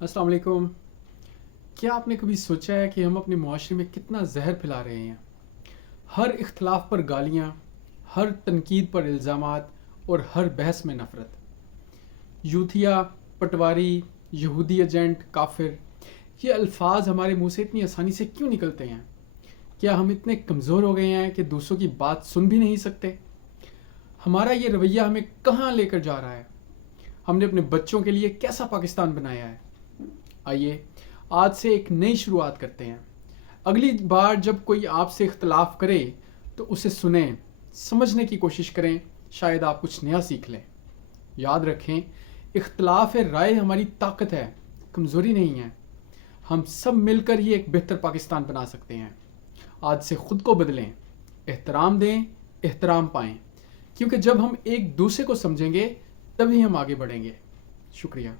अस्सलाम वालेकुम। क्या आपने कभी सोचा है कि हम अपने मुआशरे में कितना जहर फैला रहे हैं? हर इख्तलाफ पर गालियाँ, हर तनकीद पर इल्ज़ामात और हर बहस में नफ़रत। यूथिया, पटवारी, यहूदी एजेंट, काफिर, ये अल्फाज हमारे मुंह से इतनी आसानी से क्यों निकलते हैं? क्या हम इतने कमज़ोर हो गए हैं कि दूसरों की बात सुन भी नहीं सकते? हमारा ये रवैया हमें कहाँ लेकर जा रहा है? हमने अपने बच्चों के लिए कैसा पाकिस्तान बनाया है? आइए आज से एक नई शुरुआत करते हैं। अगली बार जब कोई आपसे इख्तलाफ करे तो उसे सुने, समझने की कोशिश करें, शायद आप कुछ नया सीख लें। याद रखें, इख्तलाफ राय हमारी ताकत है, कमज़ोरी नहीं है। हम सब मिलकर ही एक बेहतर पाकिस्तान बना सकते हैं। आज से खुद को बदलें, एहतराम दें, एहतराम पाएं, क्योंकि जब हम एक दूसरे को समझेंगे तभी हम आगे बढ़ेंगे। शुक्रिया।